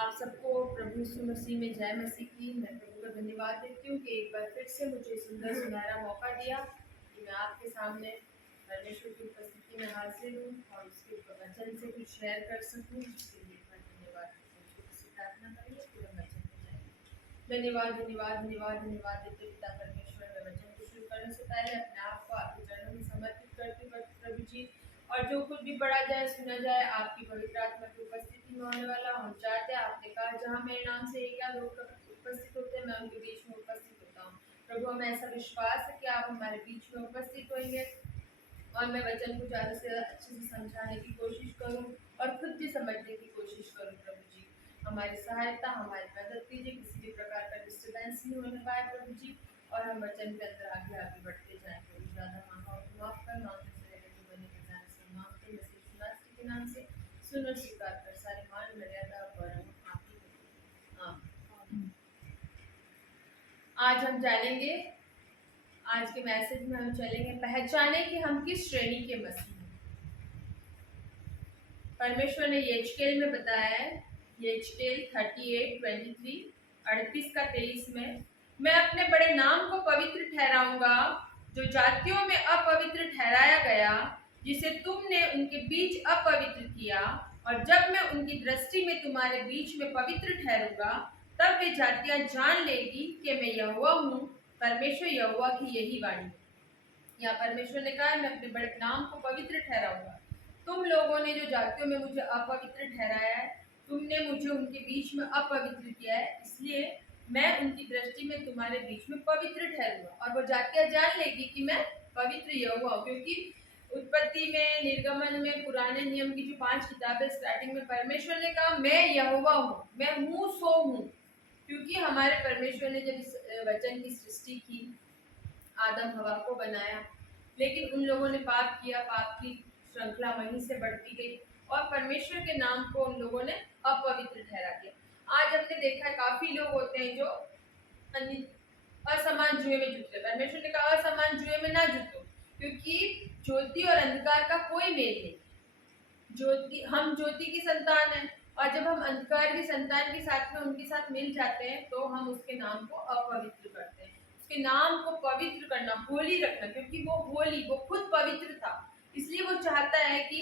आप सबको प्रभु यीशु मसीह में जय मसीह की। मैं प्रभु का धन्यवाद देती हूँ कि एक बार फिर से मुझे सुंदर सुनहरा मौका दिया कि मैं आपके सामने परमेश्वर की उपस्थिति में हाजिर हूँ और उसके वचन से कुछ शेयर कर सकूँ। इसके लिए मैं धन्यवाद प्रार्थना करेंगे फिर हम वचन में जाएंगे। धन्यवाद धन्यवाद धन्यवाद धन्यवाद देते पिता परमेश्वर। मैं वचन को शुरू करने से पहले अपने आप को आपके चरणों में समर्पित करती हूँ प्रभु जी, और जो कुछ भी पढ़ा जाए सुना जाए आपकी पवित्र आत्मा की उपस्थिति में होने वाला। हम चाहते हैं, आपने कहा जहाँ मेरे नाम से एक या दो उपस्थित होते हैं मैं उनके बीच में उपस्थित होता हूँ। प्रभु हमें ऐसा विश्वास है कि आप हमारे बीच में उपस्थित होंगे और मैं वचन को ज़्यादा से अच्छे से समझाने की कोशिश करूँ और खुद भी समझने की कोशिश करूँ। प्रभु जी हमारी सहायता हमारी मदद कीजिए, किसी भी प्रकार का डिस्टर्बेंस नहीं होने पाए प्रभु जी, और हम वचन के अंदर आगे आगे बढ़ते जाएं। प्रभु ज़्यादा माफ कर मांगते के नाम से सुन और स्वीकार कर। सारे मान मर्यादा और आज हम जानेंगे, आज के मैसेज में हम चलेंगे पहचाने कि हम किस श्रेणी के मसीह हैं। परमेश्वर ने यहेजकेल में बताया है, यहेजकेल 38:23 38 का 23 में, मैं अपने बड़े नाम को पवित्र ठहराऊंगा जो जातियों में अपवित्र ठहराया गया, जिसे तुमने उनके बीच अपवित्र किया, और जब मैं उनकी दृष्टि में तुम्हारे बीच में पवित्र ठहरूंगा तब वे जातियां जान लेगी कि मैं यहोवा हूँ। परमेश्वर यहोवा की यही वाणी। या परमेश्वर ने कहा मैं अपने बड़े नाम को पवित्र ठहराऊंगा। तुम लोगों ने जो जातियों में मुझे अपवित्र ठहराया है, तुमने मुझे उनके बीच में अपवित्र किया है, इसलिए मैं उनकी दृष्टि में तुम्हारे बीच में पवित्र ठहरूंगा और वो जातियां जान लेगी कि मैं पवित्र यहोवा हूँ। क्योंकि उत्पत्ति में, निर्गमन में, पुराने नियम की जो 5 किताबें स्टार्टिंग में परमेश्वर ने कहा मैं यहोवा हूँ, मैं हूँ सो हूँ। क्योंकि हमारे परमेश्वर ने जब इस वचन की सृष्टि की, आदम हवा को बनाया, लेकिन उन लोगों ने पाप किया, पाप की श्रृंखला वहीं से बढ़ती गई और परमेश्वर के नाम को उन लोगों ने अपवित्र ठहरा दिया। आज हमने देखा है काफी लोग होते हैं जो असमान जुए में जुटते। परमेश्वर ने कहा असमान जुए में ना जुटो, क्योंकि ज्योति और अंधकार का कोई मेल नहीं। हम ज्योति की संतान हैं और जब हम अंधकार की संतान के साथ में उनके साथ मिल जाते हैं तो हम उसके नाम को अपवित्र करते हैं। उसके नाम को पवित्र करना, होली रखना, क्योंकि वो होली, वो खुद पवित्र था, इसलिए वो चाहता है कि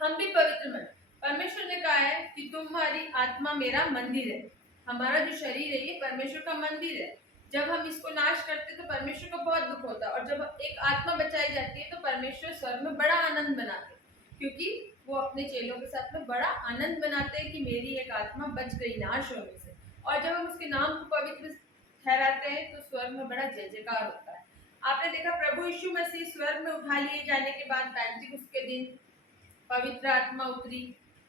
हम भी पवित्र बने। परमेश्वर ने कहा है कि तुम्हारी आत्मा मेरा मंदिर है। हमारा जो शरीर है ये परमेश्वर का मंदिर है। जब हम इसको नाश करते तो परमेश्वर को बहुत दुख होता है, और जब एक आत्मा बचाई जाती है तो परमेश्वर स्वर्ग में बड़ा आनंद मनाते हैं, क्योंकि वो अपने चेलों के साथ में बड़ा आनंद मनाते हैं कि मेरी एक आत्मा बच गई नाश होने से। और जब हम उसके नाम को पवित्र ठहराते हैं तो स्वर्ग में बड़ा जय जयकार होता है। आपने देखा प्रभु यीशु मसीह स्वर्ग में उठा लिए जाने के बाद पेंतिकुस्त के दिन पवित्र आत्मा उतरी,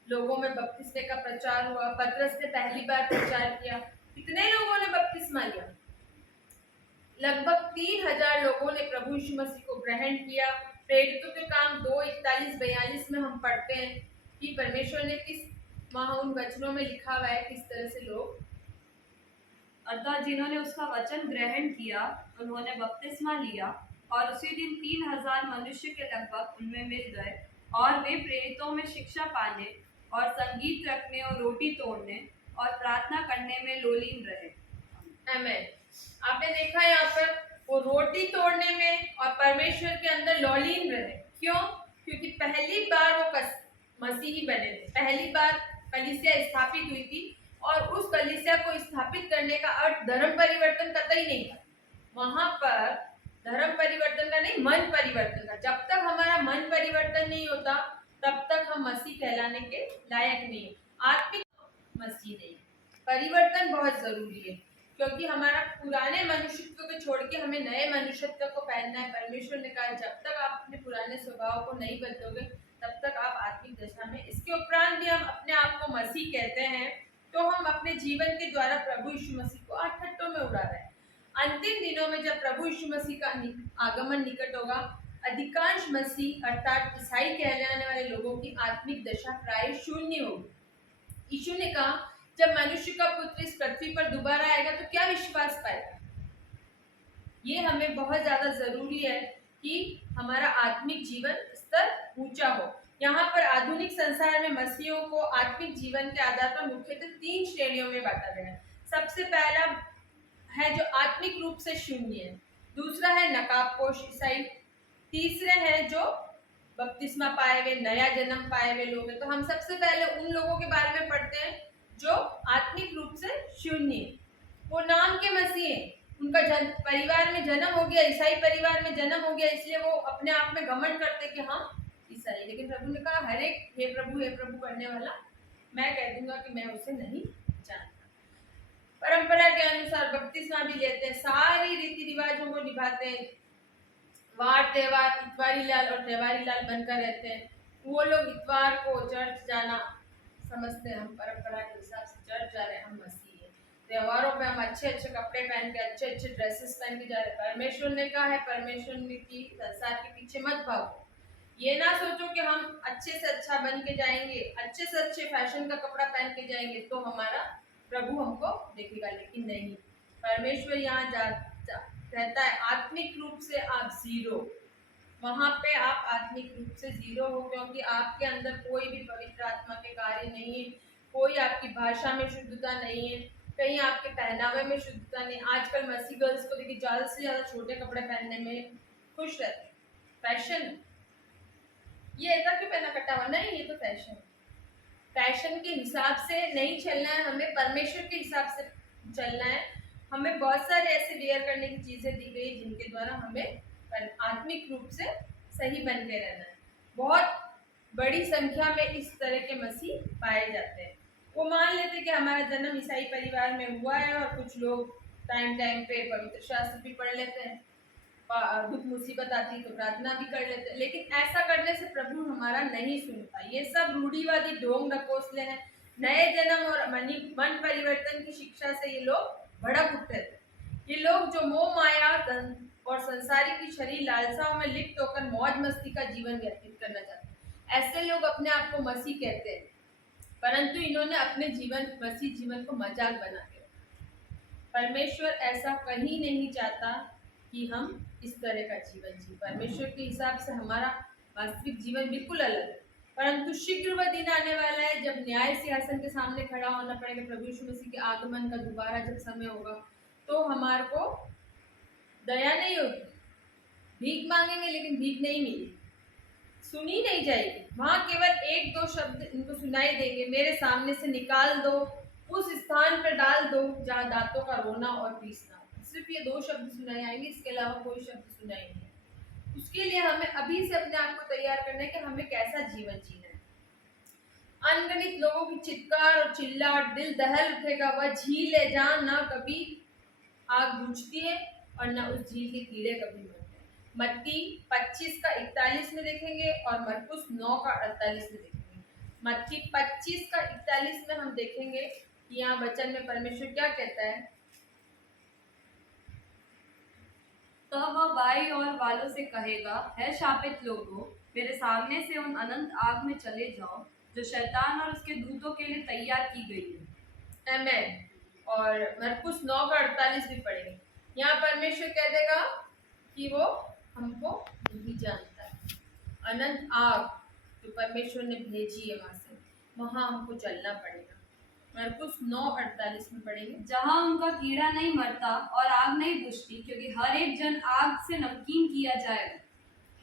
लोगों में बपतिस्मे का प्रचार हुआ। पतरस ने पहली बार प्रचार किया। कितने लोगों ने बपतिस्मा लिया? लगभग 3000 लोगों ने प्रभु यीशु मसीह को ग्रहण किया। प्रेरितों के काम 2:41-42 में हम पढ़ते हैं कि परमेश्वर ने किस वहाँ उन वचनों में लिखा हुआ है किस तरह से लोग, अतः जिन्होंने उसका वचन ग्रहण किया उन्होंने बपतिस्मा लिया, और उसी दिन 3000 मनुष्य के लगभग उनमें मिल गए, और वे प्रेरितों में शिक्षा पाने और संगीत रखने और रोटी तोड़ने और प्रार्थना करने में लोलीन रहे। आमेन। आपने देखा यहाँ पर वो रोटी तोड़ने में और परमेश्वर के अंदर लौलीन रहे। क्यों? क्योंकि पहली बार वो मसीही बने थे, पहली बार कलीसिया स्थापित हुई थी, और उस कलीसिया को स्थापित करने का अर्थ धर्म परिवर्तन कतई नहीं था। वहां पर धर्म परिवर्तन का नहीं, मन परिवर्तन का। जब तक हमारा मन परिवर्तन नहीं होता तब तक हम मसीह कहलाने के लायक नहीं है, आत्मिक मसीह नहीं। परिवर्तन बहुत जरूरी है, क्योंकि हमारा पुराने मनुष्यत्व को छोड़ के हमें नए मनुष्यत्व को पहनना है। परमेश्वर ने कहा जब तक आप अपने पुराने स्वभाव को नहीं बदलोगे तब तक आप आत्मिक दशा में। इसके उपरांत भी हम अपने आप को मसीह कहते हैं तो हम अपने जीवन के द्वारा प्रभु यीशु मसीह को आठट्टों में उड़ा रहे हैं। अंतिम दिनों में जब प्रभु यीशु मसीह का आगमन निकट होगा, अधिकांश मसीह अर्थात ईसाई कहलाने वाले लोगों की आत्मिक दशा प्राय शून्य होगी। यीशु ने कहा जब मनुष्य का पुत्र इस पृथ्वी पर दोबारा आएगा तो क्या विश्वास पाएगा। ये हमें बहुत ज्यादा जरूरी है कि हमारा आत्मिक जीवन स्तर ऊंचा हो। यहाँ पर आधुनिक संसार में मसीहियों को आत्मिक जीवन के आधार पर मुख्यतः 3 श्रेणियों में बांटा गया है। सबसे पहला है जो आत्मिक रूप से शून्य है, दूसरा है नकाबपोश ईसाई, तीसरे है जो बपतिस्मा पाए हुए नया जन्म पाए हुए लोग हैं। तो हम सबसे पहले उन लोगों के बारे में पढ़ते हैं जो आत्मिक रूप से शून्य है, वो नाम के मसीह हैं, उनका परिवार में जन्म हो गया, ईसाई परिवार में जन्म हो गया, इसलिए वो अपने आप में घमंड करते कि हम ईसाई। लेकिन प्रभु ने कहा हर एक हे प्रभु करने वाला मैं कह दूंगा कि मैं उसे नहीं जानता। परंपरा के अनुसार बपतिस्मा भी लेते हैं, सारी रीति रिवाजों को निभाते हैं, वार त्योहार इतवारी लाल और त्योहारी लाल बनकर रहते हैं। वो लोग इतवार को चर्च जाना समझते हैं, हम परंपरा के हिसाब से चर्च जा रहे हैं, हम मसीह हैं। त्योहारों पे हम अच्छे अच्छे कपड़े पहन के अच्छे अच्छे ड्रेसेस पहन के जा रहे हैं। परमेश्वर ने कहा है, परमेश्वर ने की संसार के पीछे मत भागो। ये ना सोचो कि हम अच्छे से अच्छा बन के जाएंगे, अच्छे से अच्छे फैशन का कपड़ा पहन के जाएंगे तो हमारा प्रभु हमको देखेगा, लेकिन नहीं। परमेश्वर यहाँ कहता है आत्मिक रूप से आप जीरो, वहां पे आप आत्मिक रूप से जीरो हो, क्योंकि आपके अंदर कोई भी पवित्र आत्मा के कार्य नहीं है, कोई आपकी भाषा में शुद्धता नहीं है, कहीं आपके पहनावे में शुद्धता नहीं। आजकल मसीह गर्ल्स को देखिए ज्यादा से ज्यादा छोटे कपड़े पहनने में खुश रहते हैं, फैशन। ये ऐसा क्यों पहना कटा हुआ? नहीं, ये तो फैशन। फैशन के हिसाब से नहीं चलना है, हमें परमेश्वर के हिसाब से चलना है। हमें बहुत सारे ऐसे वेयर करने की चीजें दी गई जिनके द्वारा हमें आत्मिक रूप से सही बन के रहना है। बहुत बड़ी संख्या में इस तरह के मसीह पाए जाते हैं। वो मान लेते हैं कि हमारा जन्म ईसाई परिवार में हुआ है, और कुछ लोग टाइम टाइम पे पवित्र शास्त्र भी पढ़ लेते हैं, दुख मुसीबत आती तो प्रार्थना भी कर लेते हैं, लेकिन ऐसा करने से प्रभु हमारा नहीं सुनता। ये सब रूढ़िवादी ढोंग ढकोसले हैं। नए जन्म और मन परिवर्तन की शिक्षा से ये लोग भड़क उठते थे। ये लोग जो मोह माया और संसारी की शरीर लालसाओं में लिप्त होकर मौज मस्ती का जीवन व्यतीत करना चाहते हैं, ऐसे लोग अपने आप को मसीह कहते हैं, परंतु इन्होंने अपने मसीह जीवन को मजाक बना दिया। परमेश्वर ऐसा कहीं नहीं चाहता कि हम इस तरह का जीवन जिए। परमेश्वर के हिसाब से हमारा वास्तविक जीवन बिल्कुल अलग है, परंतु शीघ्र वह दिन आने वाला है जब न्याय सिंहासन के सामने खड़ा होना पड़ेगा। प्रभु यीशु मसीह के आगमन का दोबारा जब समय होगा तो हमारे को दया नहीं होगी, भीख मांगेंगे लेकिन भीख नहीं मिलेगी, सुनी नहीं जाएगी। वहां केवल एक दो शब्द इनको सुनाई देंगे, मेरे सामने से निकाल दो, उस स्थान पर डाल दो जहाँ दांतों का रोना और पीसना। सिर्फ ये 2 शब्द सुनाई आएंगे, इसके अलावा कोई शब्द सुनाई नहीं। उसके लिए हमें अभी से अपने आप को तैयार करना है कि हमें कैसा जीवन जीना है। अनगिनत लोगों की चित्कार और चिल्लाहट, दिल दहल उठेगा। वह झील है जहाँ न कभी आग बुझती है और न उस झील के कीड़े कभी मरते हैं। मत्ती 25 का 41 में देखेंगे और मरकुस 9 का 48 में देखेंगे। मत्ती 25 का 41 में हम देखेंगे कि यहाँ वचन में परमेश्वर क्या कहता है। तो वह बाई और वालों से कहेगा, है शापित लोगों, मेरे सामने से उन अनंत आग में चले जाओ जो शैतान और उसके दूतों के लिए तैयार की गई है। आमेन। और मरकुस 9 का 48 भी पढ़ेंगे। यहाँ परमेश्वर कह देगा कि वो हमको नहीं जानता है। अनंत आग जो परमेश्वर ने भेजी है वहां से, वहां हमको चलना पड़ेगा। मरकुस 9:48 में पढ़ेंगे। जहाँ उनका कीड़ा नहीं मरता और आग नहीं बुझती, क्योंकि हर एक जन आग से नमकीन किया जाएगा।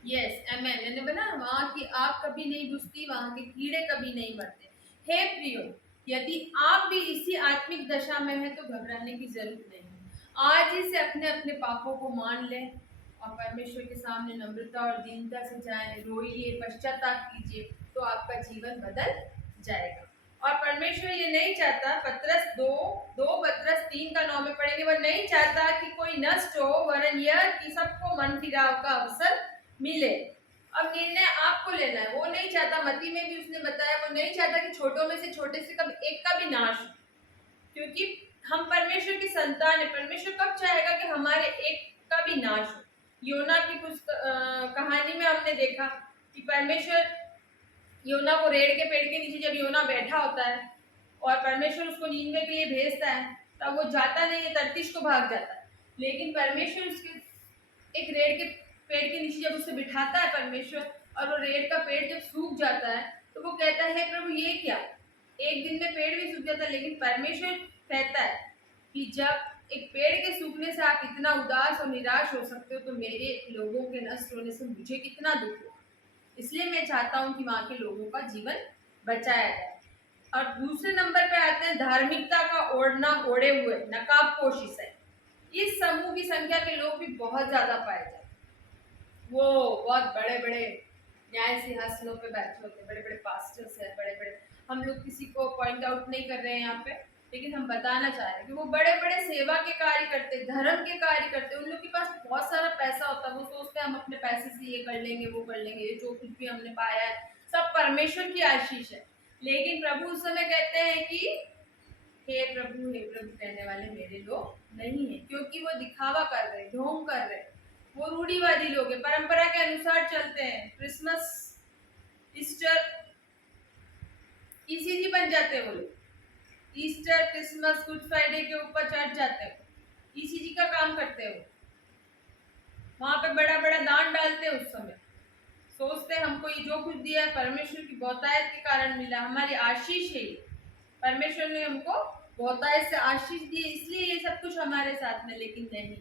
यस, आमेन। मैंने बना वहाँ की आग कभी नहीं बुझती, वहाँ के कीड़े कभी नहीं मरते। हे प्रियो, यदि आप भी इसी आत्मिक दशा में हैं तो घबराने की जरूरत नहीं है। आज ही से अपने अपने पापों को मान लें और परमेश्वर के सामने नम्रता और दीनता से जाएं, रोइए, पश्चाताप कीजिए, तो आपका जीवन बदल जाएगा। और परमेश्वर ये नहीं चाहता, पत्रस 2 का 9 में पढ़ेंगे, वह नहीं चाहता कि कोई नष्ट हो, वरन यह कि सबको मन फिराव का अवसर मिले। अब निर्णय आपको लेना है। वो नहीं चाहता, मत्ती में भी उसने बताया, वो नहीं चाहता कि छोटों में से छोटे से कभी एक का भी नाश हो, क्योंकि हम परमेश्वर की संतान है। परमेश्वर कब चाहेगा कि हमारे एक का भी नाश हो? योना की कहानी में हमने देखा कि परमेश्वर योना को रेड़ के पेड़ के नीचे जब योना बैठा होता है और परमेश्वर उसको नींदने के लिए भेजता है, तब वो जाता नहीं है, तर्तीश को भाग जाता है। लेकिन परमेश्वर उसके एक रेड़ के पेड़ के नीचे जब उसे बिठाता है परमेश्वर, और वो रेड़ का पेड़ जब सूख जाता है तो वो कहता है, "हे प्रभु, ये क्या?" एक दिन में पेड़ भी सूख जाता है, लेकिन परमेश्वर कहता है कि जब एक पेड़ के सूखने से आप इतना उदास और निराश हो सकते हो, तो मेरे लोगों के नष्ट होने से मुझे कितना दुख हो। इसलिए मैं चाहता हूँ कि वहाँ के लोगों का जीवन बचाया जाए। और दूसरे नंबर पे आते हैं धार्मिकता का ओढ़ना ओढ़े हुए नकाबपोशी से। इस समूह की संख्या के लोग भी बहुत ज्यादा पाए जाते हैं। वो बहुत बड़े बड़े न्याय सिंहासनों पे बैठे होते हैं, बड़े बड़े पास्टर्स हैं, बड़े बड़े। हम लोग किसी को पॉइंट आउट नहीं कर रहे हैं यहाँ पे, लेकिन हम बताना चाह रहे हैं कि वो बड़े बड़े सेवा के कार्य करते, धर्म के कार्य करते। उन लोग के पास बहुत सारा पैसा होता है, वो सोचते हैं हम अपने पैसे से ये कर लेंगे, वो कर लेंगे, ये जो कुछ भी हमने पाया है सब परमेश्वर की आशीष है। लेकिन प्रभु उस समय कहते हैं कि हे प्रभु कहने वाले मेरे लोग नहीं है, क्योंकि वो दिखावा कर रहे, ढोंग कर रहे, वो रूढ़िवादी लोग हैं, परंपरा के अनुसार चलते हैं। क्रिसमस, ईस्टर, ईसीजी बन जाते हैं वो लोग। ईस्टर, क्रिसमस, गुड फ्राइडे के ऊपर चढ़ जाते हैं, ईसीजी का काम करते हैं। वो वहां पे बड़ा बड़ा दान डालते हैं। उस समय सोचते हैं हमको ये जो कुछ दिया है परमेश्वर की बहुतायत के कारण मिला, हमारी आशीष है ये। परमेश्वर ने हमको बहुतायत से आशीष दी, इसलिए ये सब कुछ हमारे साथ में। लेकिन नहीं,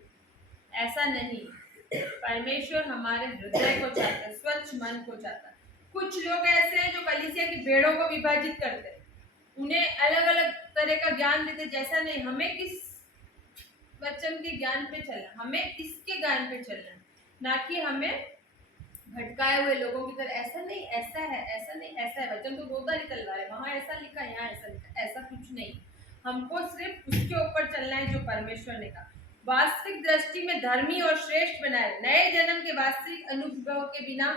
ऐसा नहीं। परमेश्वर हमारे हृदय को चाहता है, स्वच्छ मन को चाहता है। कुछ लोग ऐसे हैं जो कलीसिया की भेड़ों को विभाजित करते हैं, उन्हें अलग अलग तरह का ज्ञान देते। जैसा नहीं, हमें किस वचन के ज्ञान पे चलना, हमें इसके ज्ञान पे चलना, ना कि हमें भटकाए हुए लोगों की तरह। ऐसा नहीं, ऐसा है, ऐसा नहीं, ऐसा है। वचन तो दो धारी तलवार है, वहां ऐसा लिखा, यहाँ ऐसा लिखा, ऐसा कुछ नहीं। हमको सिर्फ उसके ऊपर चलना है जो परमेश्वर ने कहा। वास्तविक दृष्टि में धर्मी और श्रेष्ठ बनाए, नए जन्म के वास्तविक अनुभव के बिना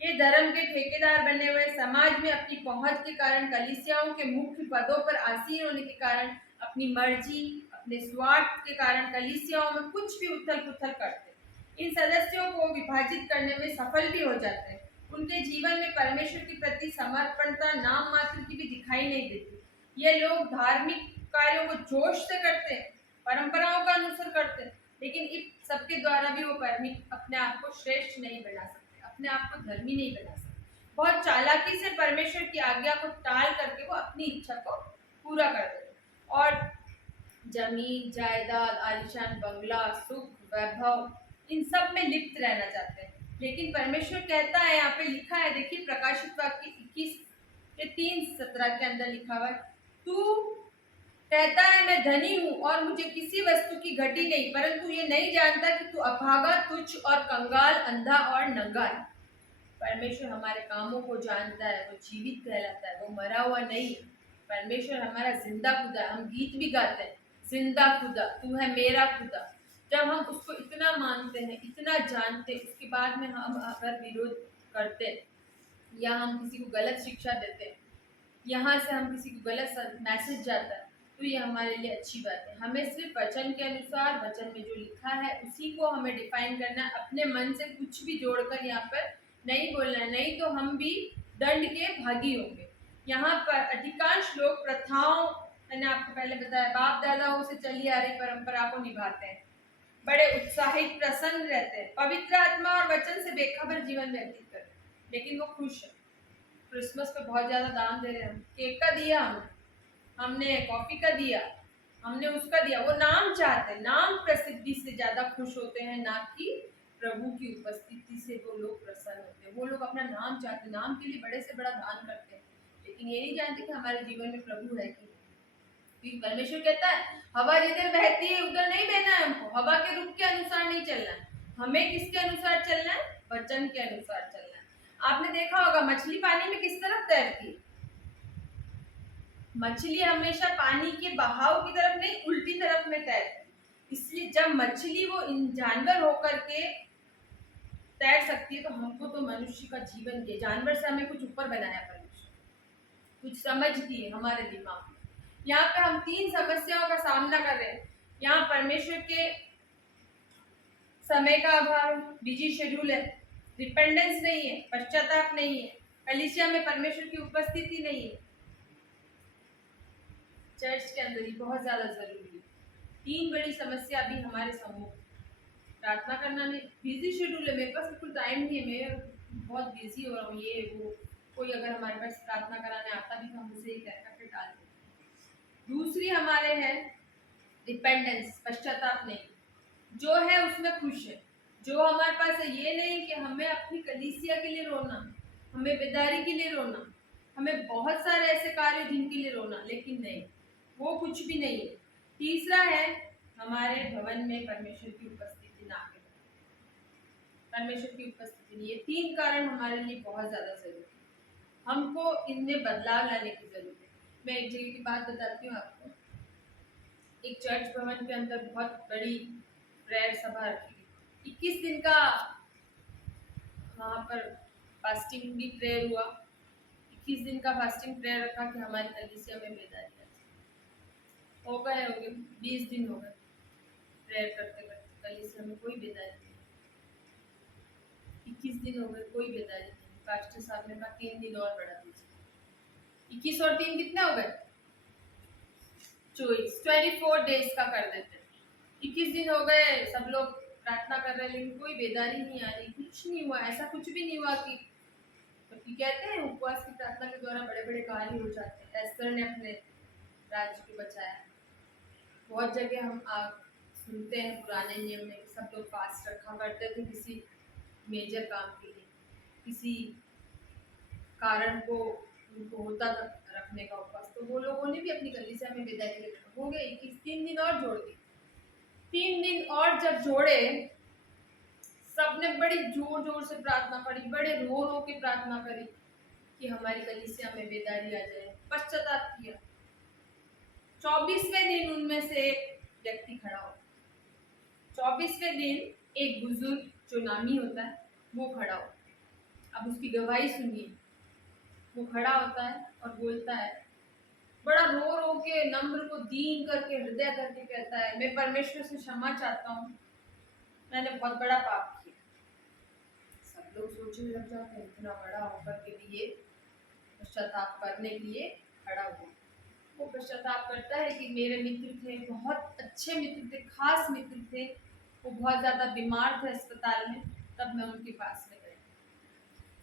ये धर्म के ठेकेदार बने हुए, समाज में अपनी पहुंच के कारण, कलीसियाओं के मुख्य पदों पर आसीन होने के कारण, अपनी मर्जी, अपने स्वार्थ के कारण कलीसियाओं में कुछ भी उथल पुथल करते, इन सदस्यों को विभाजित करने में सफल भी हो जाते हैं। उनके जीवन में परमेश्वर के प्रति समर्पणता नाम मात्र की भी दिखाई नहीं देती। ये लोग धार्मिक कार्यों को जोश से करते हैं, परंपराओं का अनुसरण करते हैं, लेकिन इस सबके द्वारा भी वो अपने आप को श्रेष्ठ नहीं बना सकते, अपने आप को धर्मी नहीं बना सकते। बहुत चालाकी से परमेश्वर की आज्ञा को टाल करके वो अपनी इच्छा को पूरा कर देते और जमीन, जायदाद, आलीशान बंगला, सुख, वैभव, इन सब में लिप्त रहना चाहते हैं। लेकिन परमेश्वर कहता है, यहाँ पे लिखा है, देखिए प्रकाशित वाक्य 21 के 3:17 के अंदर लिखा हुआ है, तू कहता है मैं धनी हूँ और मुझे किसी वस्तु की घटी नहीं, परंतु ये नहीं जानता कि तू अभागा, तुच्छ और कंगाल, अंधा और नंगा है। परमेश्वर हमारे कामों को जानता है, वो जीवित कहलाता है, वो मरा हुआ नहीं। परमेश्वर हमारा जिंदा खुदा है। हम गीत भी गाते हैं, जिंदा खुदा तू है मेरा खुदा। जब हम उसको इतना मानते हैं, इतना जानते हैं, उसके बाद में हम अगर विरोध करते हैं या हम किसी को गलत शिक्षा देते हैं, यहाँ से हम किसी को गलत मैसेज जाता है, तो ये हमारे लिए अच्छी बात है। हमें सिर्फ वचन के अनुसार, वचन में जो लिखा है उसी को हमें डिफाइन करना है। अपने मन से कुछ भी जोड़कर यहाँ पर नहीं बोलना है, नहीं तो हम भी दंड के भागी होंगे। यहाँ पर अधिकांश लोग प्रथाओं, मैंने आपको पहले बताया, बाप दादाओं से चली आ रही परंपरा को निभाते हैं, बड़े उत्साहित, प्रसन्न रहते हैं, पवित्र आत्मा और वचन से बेखबर जीवन व्यतीत करते हैं, लेकिन वो खुश है। क्रिसमस पे बहुत ज्यादा दान दे रहे हैं, केक का दिया हमने कॉफी का दिया, हमने उसका दिया। वो नाम चाहते हैं, नाम प्रसिद्धि से ज्यादा खुश होते हैं, ना कि प्रभु की उपस्थिति से वो लोग प्रसन्न होते हैं। वो लोग अपना नाम चाहते हैं, नाम के लिए बड़े से बड़ा दान करते हैं, लेकिन ये नहीं जानते कि हमारे जीवन में प्रभु है कि नहीं। परमेश्वर कहता है हवा जिधर बहती है उधर नहीं बहना है, हमको हवा के रुख के अनुसार नहीं चलना है। हमें किसके अनुसार चलना है? वचन के अनुसार चलना है। आपने देखा होगा मछली पानी में किस तरफ तैरती है? मछली हमेशा पानी के बहाव की तरफ नहीं, उल्टी तरफ में तैरती। इसलिए जब मछली वो जानवर होकर के तैर सकती है, तो हमको तो मनुष्य का जीवन दिया, जानवर से हमें कुछ ऊपर बनाया परमेश्वर, कुछ समझ दिए हमारे दिमाग में। यहाँ पे हम 3 समस्याओं का सामना कर रहे हैं। यहाँ परमेश्वर के समय का अभाव, बिजी शेड्यूल है, डिपेंडेंस नहीं है, पश्चाताप नहीं है, कलीसिया में परमेश्वर की उपस्थिति नहीं है, चर्च के अंदर ही बहुत ज्यादा जरूरी है। 3 बड़ी समस्या अभी हमारे समूह, प्रार्थना करना नहीं, बिजी शेड्यूल है, मेरे पास बिल्कुल टाइम नहीं है, मैं बहुत बिजी हो रहा हूँ, ये वो, कोई अगर हमारे पास प्रार्थना कराने आता भी तो हम उसे ही कह करके टाल देते। दूसरी हमारे है डिपेंडेंस, पश्चाताप नहीं, जो है उसमें खुश है। जो हमारे पास है, ये नहीं कि हमें अपनी कलीसिया के लिए रोना, हमें बेदारी के लिए रोना, हमें बहुत सारे ऐसे कार्य जिनके लिए रोना, लेकिन नहीं, वो कुछ भी नहीं है। तीसरा है हमारे भवन में परमेश्वर की उपस्थिति ना के, परमेश्वर की उपस्थिति नहीं। ये तीन कारण हमारे लिए बहुत ज्यादा जरूरी है, हमको इनमें बदलाव लाने की जरूरत है। मैं एक जगह की बात बताती हूँ आपको। एक चर्च भवन के अंदर बहुत बड़ी प्रेयर सभा रखी गई, 21 दिन का वहाँ पर फास्टिंग भी प्रेयर हुआ। 21 दिन का फास्टिंग प्रेयर रखा कि हमारी कलीसिया में बेदारी आ जाए। हो गए 20 दिन हो गए प्रेयर करते करते, कलीसिया में कोई बेदारी नहीं। 21 दिन हो गए, कोई बेदारी नहीं। पास्टर साहब ने कहा 3 दिन और बढ़ा दीजिए। 21 और 3 कितने हो गए? 24 डेज का कर देते। 21 दिन हो गए, सब लोग प्रार्थना कर रहे हैं, लेकिन कोई बेदारी नहीं आ रही, कुछ नहीं हुआ। ऐसा कुछ भी नहीं हुआ कि कहते हैं उपवास की प्रार्थना के द्वारा बड़े बड़े कार्य हो जाते हैं। एस्तर ने अपने राज्य को बचाया। बहुत जगह हम सुनते हैं पुराने नियम में कि सब लोग फास्ट रखा करते थे किसी मेजर काम के लिए, किसी कारण को उनको होता था रखने का उपवास, तो वो लोगों ने भी अपनी कलीसिया में बेदारी के हो गए 3 दिन और जोड़ दिए। 3 दिन और जब जोड़े, सबने बड़ी जोर जोर से प्रार्थना करी, बड़े रो रो के प्रार्थना करी कि हमारी कलीसिया में बेदारी आ जाए, पश्चाताप किया। 24वें दिन उनमें से एक व्यक्ति खड़ा हो। 24वें दिन एक बुजुर्ग जो नामी होता है वो खड़ा हो। अब उसकी गवाही सुनिए। वो खड़ा होता है और बोलता है, बड़ा रो रो के नम्र को दीन करके हृदय करके कहता है, मैं परमेश्वर से क्षमा चाहता हूँ, मैंने बहुत बड़ा पाप किया। सब लोग सोचने लग जाते हैं, इतना बड़ा होकर के लिए पश्चाताप करने के लिए खड़ा हुआ। वो पश्चाताप करता है कि मेरे मित्र थे, बहुत अच्छे मित्र थे, खास मित्र थे, वो बहुत ज़्यादा बीमार थे अस्पताल में, तब मैं उनके पास में गया।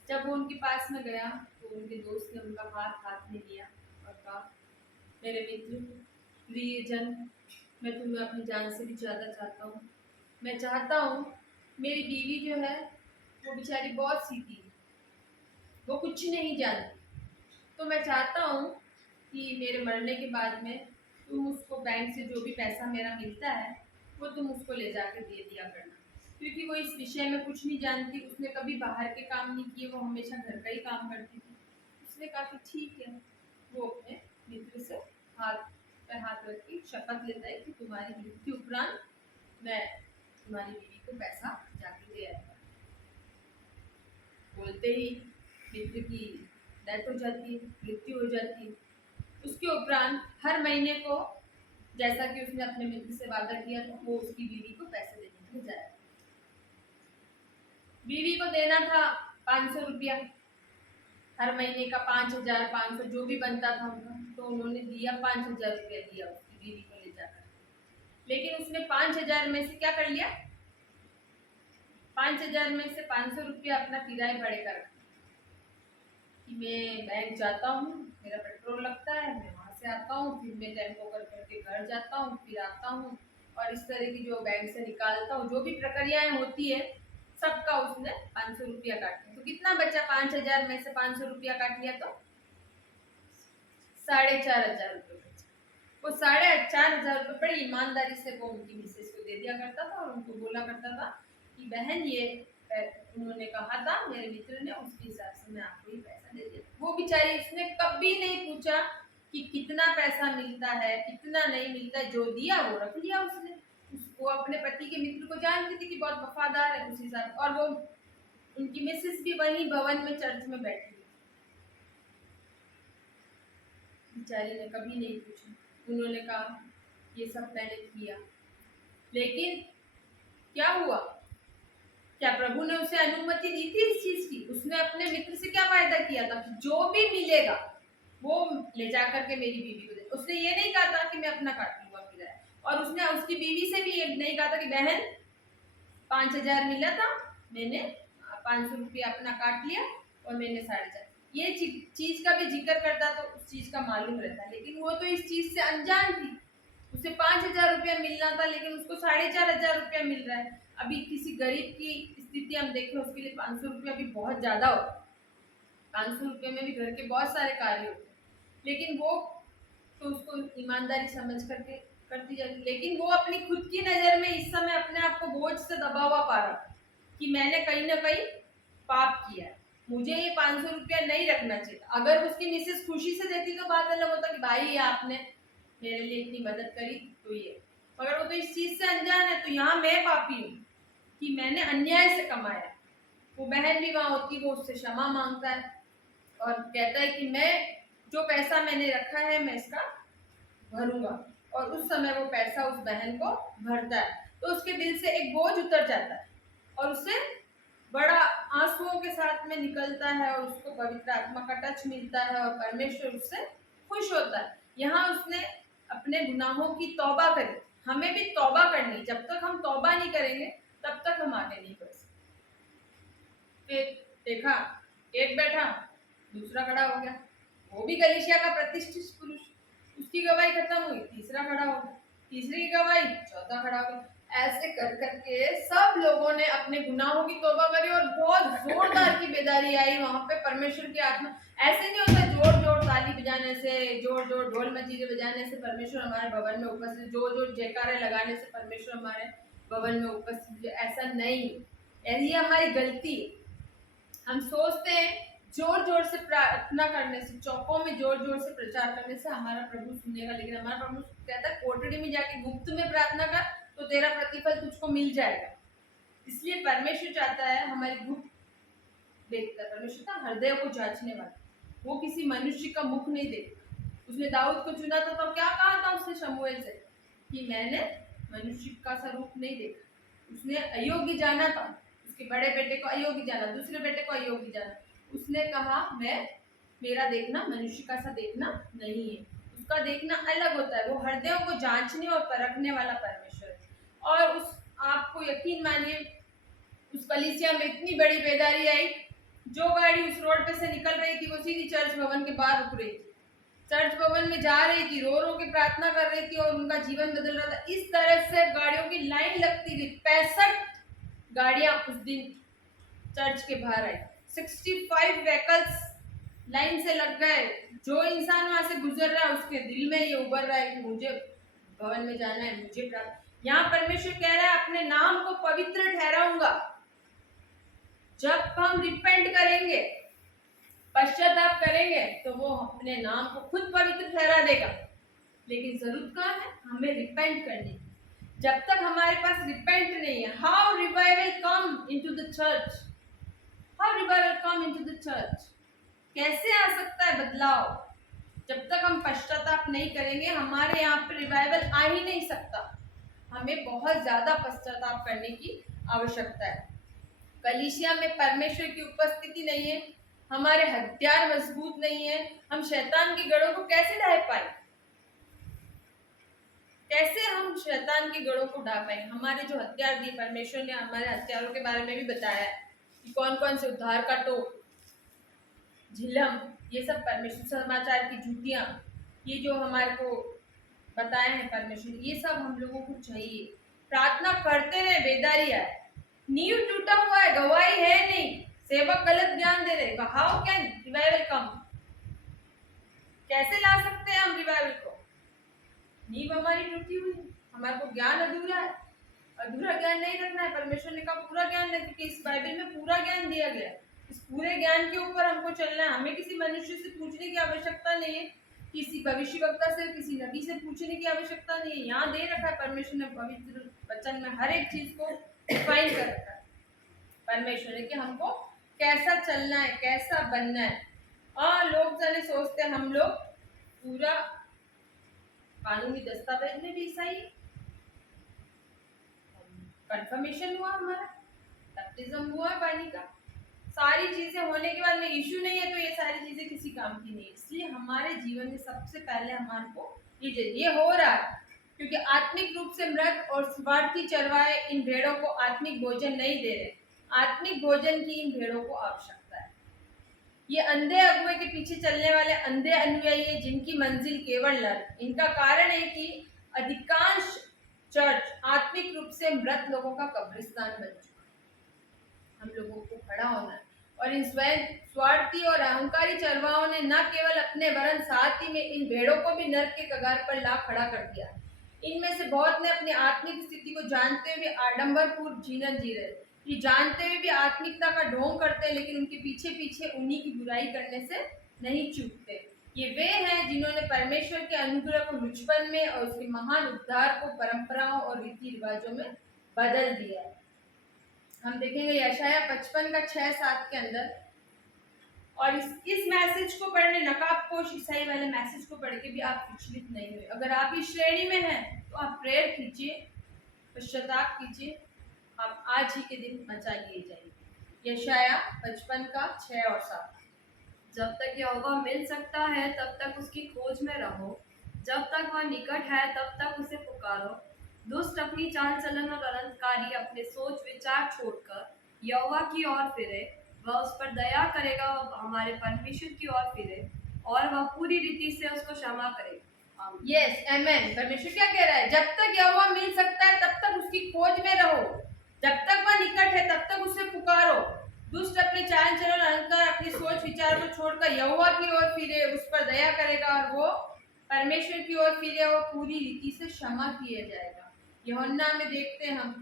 जब वो उनके पास में गया तो उनके दोस्त ने उनका हाथ में लिया और कहा, मेरे मित्र, प्रियजन, मैं तुम्हें अपनी जान से भी ज़्यादा चाहता हूँ। मैं चाहता हूँ, मेरी बीवी जो है वो बेचारी बहुत सीधी है, वो कुछ नहीं जानती, तो मैं चाहता हूँ कि मेरे मरने के बाद में तुम उसको बैंक से जो भी पैसा मेरा मिलता है वो तुम उसको ले जाके दे दिया करना, क्योंकि वो इस विषय में कुछ नहीं जानती, उसने कभी बाहर के काम नहीं किए, वो हमेशा घर का ही काम करती थी। उसने कहा कि ठीक है। वो अपने मित्र से हाथ पर हाथ रख के शपथ लेता है कि तुम्हारी मृत्यु उपरांत मैं तुम्हारी बीवी को पैसा जाके दे आऊंगा। बोलते ही मित्र की डेथ हो जाती है, मृत्यु हो जाती है। उसके उपरांत हर महीने को, जैसा कि उसने अपने मित्र से वादा किया था, वो उसकी बीवी को पैसे देने के लिए जाए। बीवी को देना था 500 रुपया, हर महीने का 5,500 जो भी बनता था उनका, तो उन्होंने दिया 5,000 रुपया दिया उसकी बीवी को ले जाकर। लेकिन उसने 5,000 में से क्या कर लिया, 5,000 में से 500 रुपया अपना किराए भरे का रखा कि मैं बैंक जाता हूँ, मेरा पेट्रोल लगता है, मैं वहाँ से आता हूँ, फिर मैं टेम्पो कर करके घर जाता हूँ, फिर आता हूँ, और इस तरह की जो बैंक से निकालता हूँ, जो भी प्रक्रियाएं होती है सबका उसने 500 रुपया काट लिया। तो कितना बचा? 5,000 में से 500 रुपया काट लिया तो 4,500 रुपये बचा। वो 4,500 रुपये बड़ी ईमानदारी से वो उनकी मिसेज को दे दिया करता था और उनको बोला करता था कि बहन ये उन्होंने कहा था मेरे मित्र ने, उसके हिसाब से मैं आपको ये पैसा दे दिया। वो बेचारी, उसने कभी नहीं पूछा कि कितना पैसा मिलता है, कितना नहीं मिलता है, जो दिया वो रख लिया उसने। वो अपने पति के मित्र को जानती थी कि बहुत वफादार है, उस हिसाब, और वो उनकी मिसेस भी वही भवन में चर्च में बैठी हुई, बेचारी ने कभी नहीं पूछा। उन्होंने कहा ये सब मैंने किया, लेकिन क्या हुआ? क्या प्रभु ने उसे अनुमति दी थी इस चीज की? उसने अपने मित्र से क्या वायदा किया था कि जो भी मिलेगा वो ले जाकर के मेरी बीवी को दे। उसने ये नहीं कहा था कि मैं अपना काट लूंगा किराया, और उसने उसकी बीवी से भी ये नहीं कहा था कि बहन 5,000 मिला था, मैंने 500 रुपया अपना काट लिया और मैंने 4.5, ये चीज का भी जिक्र करता तो उस चीज का मालूम रहता, लेकिन वो तो इस चीज से अनजान थी। उसे 5,000 रुपया मिलना था, लेकिन उसको 4,500 रुपया मिल रहा है। अभी किसी गरीब की स्थिति हम देखें, उसके लिए 500 रुपया भी बहुत ज्यादा होता है। 500 रुपये में भी घर के बहुत सारे कार्य होते हैं, लेकिन वो तो उसको ईमानदारी समझ करके करती जाती, लेकिन वो अपनी खुद की नजर में इस समय अपने आप को बोझ से दबा हुआ पा रहा कि मैंने कहीं ना कहीं पाप किया है, मुझे ये 500 रुपया नहीं रखना चाहिए। अगर उसकी मिसेस खुशी से देती तो बात अलग होता कि भाई आपने मेरे लिए इतनी मदद करी तो ये, मगर वो तो इस चीज से अनजान है। तो यहाँ मैं पापी हूँ कि मैंने अन्याय से कमाया। वो बहन भी वहां होती, वो उससे क्षमा मांगता है और कहता है कि मैं जो पैसा मैंने रखा है मैं इसका भरूंगा, और उस समय वो पैसा उस बहन को भरता है, तो उसके दिल से एक बोझ उतर जाता है और उसे बड़ा आंसुओं के साथ में निकलता है और उसको पवित्र आत्मा का टच मिलता है और परमेश्वर उससे खुश होता है। यहाँ उसने अपने गुनाहों की तौबा करी। हमें भी तौबा करनी, जब तक हम तौबा नहीं करेंगे तब तक हम आगे नहीं बढ़ सकते। फिर देखा, एक बैठा, दूसरा खड़ा हो गया, वो भी कलीसिया का प्रतिष्ठित पुरुष, उसकी गवाही खत्म हुई, तीसरा खड़ा हो गया, तीसरे की गवाही, चौथा खड़ा हो गया। ऐसे कर करके सब लोगों ने अपने गुनाहों की तौबा करी और बहुत जोरदार की बेदारी आई वहां पे। परमेश्वर की आत्मा, ऐसे नहीं होता जोर जोर ताली बजाने से, जोर जोर ढोल मजीरे बजाने से परमेश्वर हमारे भवन में उपस्थित, जोर जोर जयकारे लगाने से परमेश्वर हमारे भवन में उपस्थित, ऐसा नहीं। यही हमारी गलती। हम सोचते हैं जोर जोर से प्रार्थना करने से, चौकों में जोर जोर से प्रचार करने से हमारा प्रभु सुनेगा, लेकिन हमारा प्रभु कहता है कोठरी में जाके गुप्त में प्रार्थना कर तो तेरा प्रतिफल तुझको मिल जाएगा। इसलिए परमेश्वर चाहता है, हमारी गुप्त देखता है। परमेश्वर का हृदय को जांचने वाला, वो किसी मनुष्य का मुख नहीं देखता। उसने दाऊद को चुना था तो क्या कहा था उसने शमूएल से कि मैंने मनुष्य का स्वरूप नहीं देखा। उसने अयोग्य जाना था, उसके बड़े बेटे को अयोग्य जाना, दूसरे बेटे को अयोग्य जाना। उसने कहा मैं, मेरा देखना मनुष्य का सा देखना नहीं है, उसका देखना अलग होता है। वो हृदयों को जांचने और परखने वाला परमेश्वर है। और उस, आपको यकीन मानिए, उस कलीसिया में इतनी बड़ी बेदारी आई, जो गाड़ी उस रोड पे से निकल रही थी वो सीधी चर्च भवन के बाहर रुक रही थी, चर्च भवन में जा रही थी, रो रो के प्रार्थना कर रही थी और उनका जीवन बदल रहा था। इस तरह से गाड़ियों की लाइन लगती थी। 65 गाड़ियां उस दिन चर्च के बाहर आई, 65 व्हीकल्स लाइन से लग गए। जो इंसान वहां से गुजर रहा है उसके दिल में ये उभर रहा है कि मुझे भवन में जाना है, मुझे प्रार्थना। यहाँ परमेश्वर कह रहा है अपने नाम को पवित्र ठहराऊंगा। जब हम रिपेंट करेंगे, पश्चाताप करेंगे, तो वो अपने नाम को खुद पवित्र ठहरा देगा। लेकिन जरूरत कहाँ है? हमें रिपेंट करनी। जब तक हमारे पास रिपेंट नहीं है, how revival come into the church, how revival come into the church, कैसे आ सकता है बदलाव? जब तक हम पश्चाताप नहीं करेंगे हमारे यहाँ पे रिवाइवल आ ही नहीं सकता। हमें बहुत ज्यादा पश्चाताप करने की आवश्यकता है। कलीसिया में परमेश्वर की उपस्थिति नहीं है, हमारे हथियार मजबूत नहीं है, हम शैतान के गढ़ों को कैसे ढा पाए? कैसे हम शैतान के गढ़ों को ढा पाए? हमारे जो हथियार दिए परमेश्वर ने, हमारे हथियारों के बारे में भी बताया है कि कौन कौन से, उद्धार का टोप, झिलम, ये सब परमेश्वर, समाचार की जूतियां, ये जो हमारे को बताए हैं परमेश्वर, ये सब हम लोगों को चाहिए। प्रार्थना करते रहे, बेदारी आए। नींव टूटा हुआ है, गवाही है नहीं, सेवक गलत ज्ञान दे रहे, हाउ कैन रिवाइवल कम? कैसे ला सकते हैं हम रिवाइवल को? नींव हमारी टूटी हुई है, हमारे को ज्ञान अधूरा है। अधूरा ज्ञान नहीं रखना है। परमेश्वर ने कहा पूरा ज्ञान दे, क्योंकि इस बाइबल में पूरा ज्ञान दिया गया है। इस पूरे ज्ञान के ऊपर हमको चलना है। हमें किसी मनुष्य से पूछने की आवश्यकता नहीं है, किसी भविष्यवक्ता से, किसी नबी से पूछने की आवश्यकता नहीं है। यहाँ दे रखा है परमेश्वर ने पवित्र वचन में, हर एक चीज को डिफाइन कर रखा है परमेश्वर ने कि हमको कैसा चलना है, कैसा बनना है। और लोग जाने सोचते हैं हम लोग पूरा कानूनी दस्तावेज में भी सही, कंफर्मेशन हुआ, हमारा बैप्टिज्म हुआ है पानी का, सारी चीजें होने के बाद में इश्यू नहीं है, तो ये सारी चीजें किसी काम की नहीं है। इसलिए हमारे जीवन में सबसे पहले हमारे को ये हो रहा है, क्योंकि आत्मिक रूप से मृत और स्वार्थी चरवाहे इन भेड़ों को आत्मिक भोजन नहीं दे रहे। आत्मिक भोजन की इन भेड़ों को आवश्यकता है। ये अंधे अगुए के पीछे चलने वाले अंधे अनुयायी है जिनकी मंजिल केवल नरक। इनका कारण है कि अधिकांश चर्च आत्मिक रूप से मृत लोगों का कब्रिस्तान बन चुका है। हम लोगों को खड़ा होना है और इन स्वयं स्वार्थी और अहंकारी चरवाहों ने न केवल अपने वरन साथ ही में इन भेड़ों को भी नरक के कगार पर ला खड़ा कर दिया। इनमें से बहुत ने अपनी आत्मिक स्थिति को जानते हुए आडंबरपूर्ण जीवन जी रहे, ये जानते हुए भी आत्मिकता का ढोंग करते हैं, लेकिन उनके पीछे पीछे उन्हीं की बुराई करने से नहीं चूकते। ये वे हैं जिन्होंने परमेश्वर के अनुग्रह को लुचपन में और उसके महान उद्धार को परंपराओं और रीति रिवाजों में बदल दिया है। हम देखेंगे यशाया 55 का 6-7 के अंदर। और इस मैसेज को पढ़ने, नकाबपोश ईसाई वाले मैसेज को पढ़ के भी आप विचलित नहीं हुए। अगर आप इस श्रेणी में हैं तो आप प्रेयर कीजिए, पश्चाताप कीजिए, आप आज ही के दिन बचा लिए जाएंगे। यशाया 55 का 6 और 7। जब तक यहोवा मिल सकता है तब तक उसकी खोज में रहो, जब तक वह निकट है तब तक उसे पुकारो। दुष्ट अपनी चाल चलन और अनंतकारी अपने सोच विचार छोड़कर यहोवा की ओर फिरे, वह उस पर दया करेगा, वह हमारे परमेश्वर की ओर फिरे और वह पूरी रीति से उसको क्षमा करेगा। यस, आमेन। परमेश्वर क्या कह रहा है? जब तक यहोवा मिल सकता है तब तक उसकी खोज में रहो, जब तक वह निकट है तब तक उसे पुकारो। दुष्ट अपने चाल चलन अहंकार अपनी सोच विचार को छोड़कर यहोवा की ओर फिरे, उस पर दया करेगा और वो परमेश्वर की ओर फिरे, वो पूरी रीति से क्षमा किया जाएगा। यूहन्ना में देखते हैं हम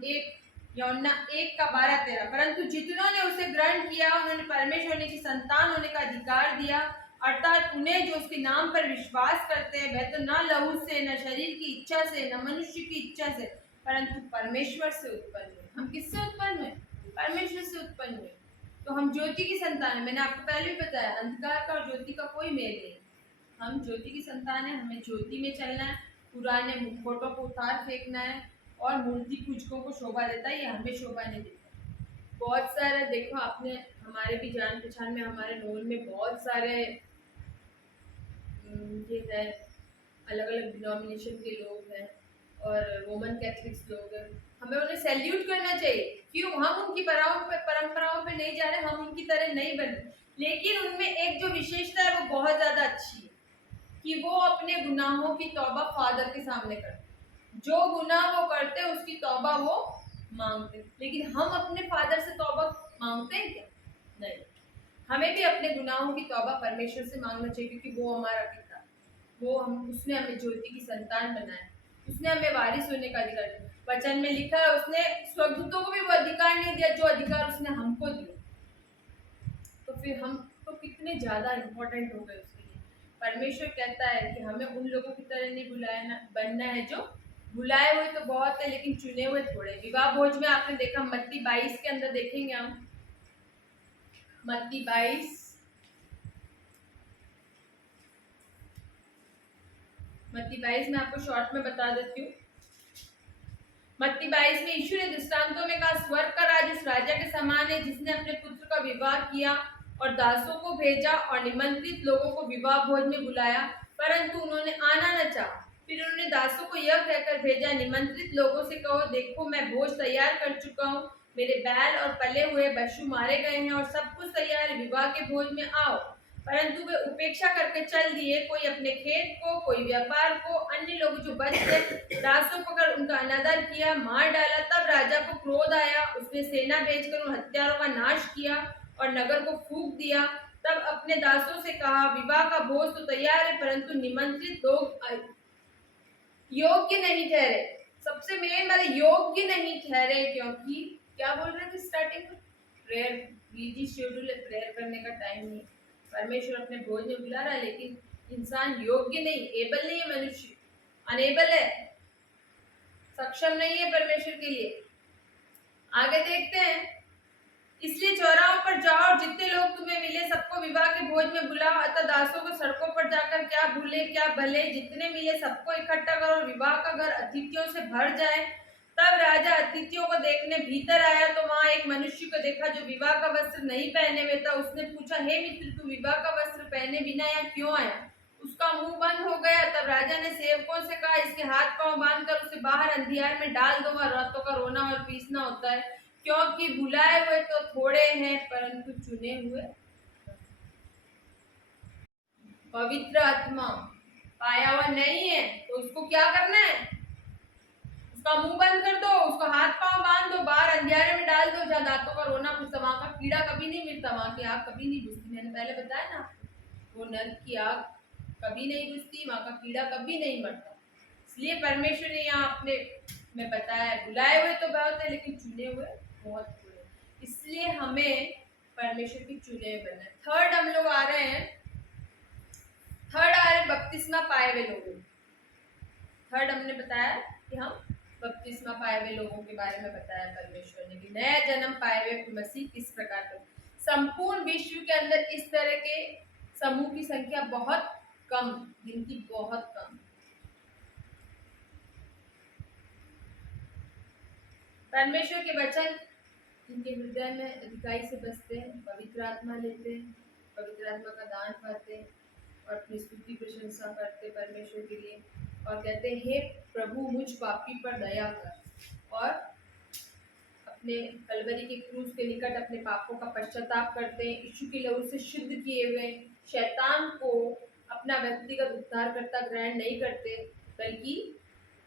यूहन्ना 1:12-13। परंतु जितनों ने उसे ग्रहण किया उन्होंने परमेश्वर की संतान होने का अधिकार दिया, अर्थात उन्हें जो उसके नाम पर विश्वास करते हैं, वह तो न लहू से, न शरीर की इच्छा से, न मनुष्य की इच्छा से, परंतु परमेश्वर से उत्पन्न हुए। हम किससे उत्पन्न हुए? परमेश्वर से उत्पन्न हुए। तो हम ज्योति की संतान है। मैंने आपको पहले भी बताया, अंधकार का और ज्योति का कोई मेल नहीं। हम ज्योति की संतान है, हमें ज्योति में चलना है, पुराने मुखौटों को उतार फेंकना है और मूर्ति पूजकों को शोभा देता है, ये हमें शोभा नहीं देता। बहुत सारे देखो, आपने हमारे भी जान पहचान में, हमारे नोन में बहुत सारे ये है, अलग अलग डिनोमिनेशन के लोग हैं और रोमन कैथलिक्स लोग हैं। हमें उन्हें सैल्यूट करना चाहिए। क्यों? हम उनकी परंपराओं पे नहीं जा रहे, हम उनकी तरह नहीं बने, लेकिन उनमें एक जो विशेषता है वो बहुत ज़्यादा अच्छी है कि वो अपने गुनाहों की तौबा फादर के सामने करते। जो गुनाह वो करते उसकी तौबा वो मांगते। लेकिन हम अपने फादर से तौबा मांगते हैं क्या? नहीं। हमें भी अपने गुनाहों की तौबा परमेश्वर से मांगना चाहिए, क्योंकि वो हमारा पिता, उसने हमें ज्योति की संतान बनाया, उसने हमें वारिस होने का अधिकार दिया। वचन में लिखा है उसने स्वर्गदूतों को भी वो अधिकार नहीं दिया जो अधिकार उसने हमको दिया। तो फिर हम तो कितने ज़्यादा इम्पोर्टेंट हो गए उसके लिए। परमेश्वर कहता है कि हमें उन लोगों की तरह नहीं बनना है जो बुलाए हुए तो बहुत है लेकिन चुने हुए थोड़े। विवाह भोज में आपने देखा, मत्ती 22 के अंदर देखेंगे हम, मत्ती 22 में आपको शॉर्ट में बता देती हूँ। मत्ती 22 में यीशु ने दृष्टांतों में कहा, स्वर्ग का राज उस राजा के समान है जिसने अपने पुत्र का विवाह किया और दासों को भेजा और निमंत्रित लोगों को विवाह भोज में बुलाया, परंतु उन्होंने आना न चाहा। फिर उन्होंने दासों को यह कहकर भेजा, निमंत्रित लोगों से कहो, देखो मैं भोज तैयार कर चुका हूँ, मेरे बैल और पले हुए पशु मारे गए हैं और सब कुछ तैयार है, विवाह के भोज में आओ। परंतु वे उपेक्षा करके चल दिए, कोई अपने खेत को, कोई व्यापार को, अन्य लोग जो बच गए दासों पकड़ उनका अनादर किया, मार डाला। तब राजा को क्रोध आया, उसने सेना भेजकर उन हत्यारों का नाश किया और नगर को फूंक दिया। तब अपने दासों से कहा, विवाह का भोज तो तैयार है, परंतु निमंत्रित लोग योग्य नहीं ठहरे। सबसे मेन बात, योग्य नहीं ठहरे, क्योंकि क्या बोल रहे थे स्टार्टिंग में? प्रेयर, बिजी शेड्यूल है, प्रेयर करने का टाइम नहीं। परमेश्वर अपने भोज में बुला रहा है, लेकिन इंसान योग्य नहीं, एबल नहीं है, मनुष्य अनेबल है, सक्षम नहीं है परमेश्वर के लिए। आगे देखते हैं, इसलिए चौराहों पर जाओ और जितने लोग तुम्हें मिले सबको विवाह के भोज में बुलाओ। अतः दासों को सड़कों पर जाकर क्या भूले क्या भले, जितने मिले सबको इकट्ठा करो और विवाह का घर अतिथियों से भर जाए। तब राजा अतिथियों को देखने भीतर आया तो वहां एक मनुष्य को देखा जो विवाह का वस्त्र नहीं पहने हुए था। उसने पूछा, हे मित्र, तू विवाह का वस्त्र पहने बिना यहाँ क्यों आया? उसका मुंह बंद हो गया। तब राजा ने सेवकों से कहा, इसके हाथ पांव बांधकर उसे बाहर अंधियार में डाल दो, वहां रातों का रोना और पीसना होता है। क्योंकि बुलाए हुए तो थोड़े हैं परंतु चुने हुए। पवित्र आत्मा पाया हुआ नहीं है तो उसको क्या करना है? उसका मुंह बंद कर दो, उसको हाथ पांव बांध दो, बाहर अंधेरे में डाल दो जहाँ दांतों का रोना पुछता, वहां का कीड़ा कभी नहीं मिलता, वहां की आग कभी नहीं बुझती। मैंने पहले बताया ना आपको, वो नर्क की आग कभी नहीं बुझती, वहां का कीड़ा कभी नहीं मरता। इसलिए परमेश्वर ने यहाँ अपने में बताया है, बुलाए हुए तो बहुत है लेकिन चुने हुए बहुत थोड़े। इसलिए हमें परमेश्वर की चुने हुए बनना है। थर्ड हम लोग आ रहे हैं, थर्ड आ रहे हैं बपतिस्मा पाए हुए लोगों। थर्ड हमने बताया कि हम बपतिस्मा पाए हुए लोगों के बारे में बताया परमेश्वर ने कि नया जन्म पाए हुए मसीह किस प्रकार का। संपूर्ण विश्व के अंदर इस तरह के समूह की संख्या बहुत कम, गिनती बहुत कम। परमेश्वर के वचन इनके हृदय में अधिकाई से बसते हैं, पवित्र आत्मा लेते हैं, पवित्र आत्मा का दान पाते हैं और अपनी स्तुति प्रशंसा करते परमेश्वर के लिए और कहते हैं, हे प्रभु मुझ पापी पर दया कर। और अपने कलवरी के क्रूस के निकट अपने पापों का पश्चाताप करते हैं, यीशु के लहू से शुद्ध किए हुए शैतान को अपना व्यक्तिगत उद्धारकर्ता ग्रहण नहीं करते बल्कि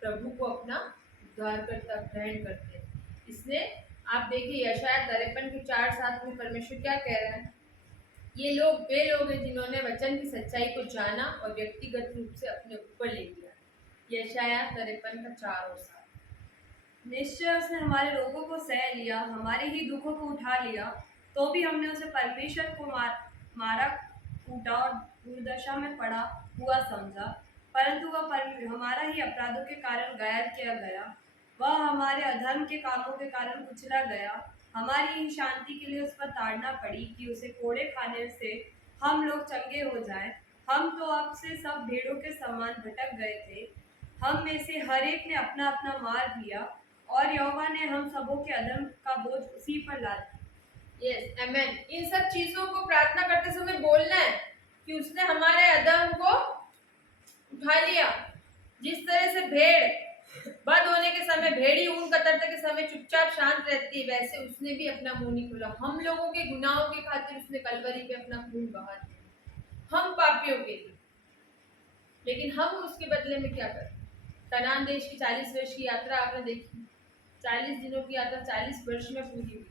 प्रभु को अपना उद्धारकर्ता ग्रहण करते हैं। इसलिए आप देखिए यशायाह 53 के 4-7 में परमेश्वर क्या कह रहा है, ये लोग वे लोग हैं जिन्होंने वचन की सच्चाई को जाना और व्यक्तिगत रूप से अपने ऊपर ले लिया। यशायाह 53 का 4 और 7। निश्चय उसने हमारे रोगों को सह लिया, हमारे ही दुखों को उठा लिया, तो भी हमने उसे परमेश्वर को मारा कूटा और दुर्दशा में पड़ा हुआ समझा। परंतु वह हमारा ही अपराधों के कारण घायल किया गया, वह हमारे अधर्म के कामों के कारण कुचला गया। हमारी ही शांति के लिए उस पर ताड़ना पड़ी कि उसे कोड़े खाने से हम लोग चंगे हो जाएं। हम तो अब से सब भेड़ों के समान भटक गए थे, हम में से हर एक ने अपना अपना मार्ग लिया और यहोवा ने हम सबों के अधर्म का बोझ उसी पर लाद दिया। Yes amen. इन सब चीजों को प्रार्थना करते समय बोलना है कि उसने हमारे अधर्म को उठा लिया। जिस तरह से भेड़ बंद होने के समय, भेड़ी ऊन कतरने के समय चुपचाप शांत रहती है, वैसे उसने भी अपना मुंह नहीं खोला। हम लोगों के गुनाहों के खातिर उसने कलवरी पे अपना खून बहा दिया, हम पापियों के लिए। लेकिन हम उसके बदले में क्या करें? कनान देश की 40 वर्ष की यात्रा आपने देखी, 40 दिनों की यात्रा 40 वर्ष में पूरी हुई।